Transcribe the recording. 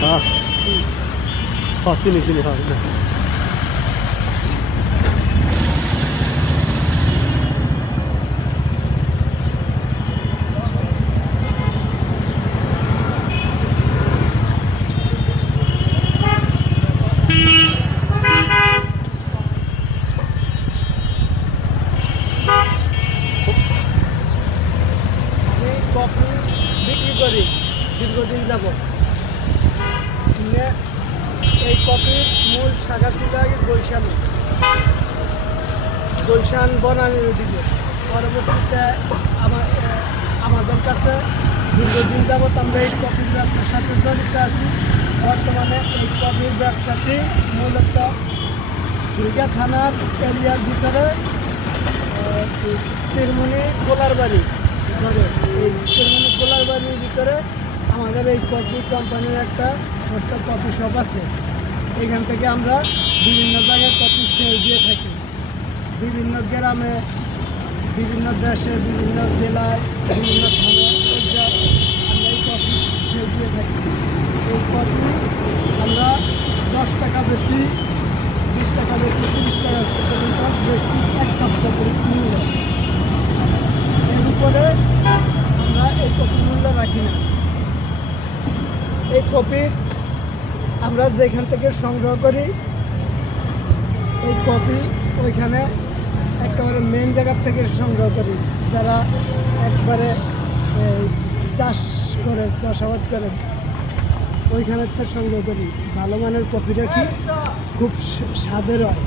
হ্যাঁ চিনি চিনি হয় না। কফি বিক্রি করি দীর্ঘদিন যাব। এই কফির মূল শাখা ছিল আগে গুলশান বনানীর দিকে। পরবর্তীতে আমাদের কাছে দীর্ঘদিন যাবৎ আমরা এই কফির ব্যবসার সাথে জড়িত আছি। বর্তমানে এই কফির ব্যবসাটি মূলত খিলগা থানার এরিয়ার ভিতরে তিরমুনি গোলারবাড়ি ধরে এই তিরমুনি গোলারবাড়ির ভিতরে আমাদের এই কফি কোম্পানির একটা ছোট্ট কফি শপ আছে। এখান থেকে আমরা বিভিন্ন জায়গায় কফি সেল দিয়ে থাকি। বিভিন্ন গ্রামে, বিভিন্ন দেশে, বিভিন্ন জেলায়, বিভিন্ন থানায় আমরা এই কফি সেল দিয়ে থাকি। এই কফি আমরা 10 টাকা বেশি, 20 টাকা বেশি, 30 টাকা পর্যন্ত বেশি এক কাপ করে মূল্য। এর উপরে আমরা এই কফির মূল্য রাখি না। এই কফির আমরা যেখান থেকে সংগ্রহ করি এই কফি ওইখানে একেবারে মেন জায়গার থেকে সংগ্রহ করি। যারা একবারে চাষাবাদ করে ওইখানের থেকে সংগ্রহ করি। ভালো মানের কফি রাখি, খুব স্বাদের হয়।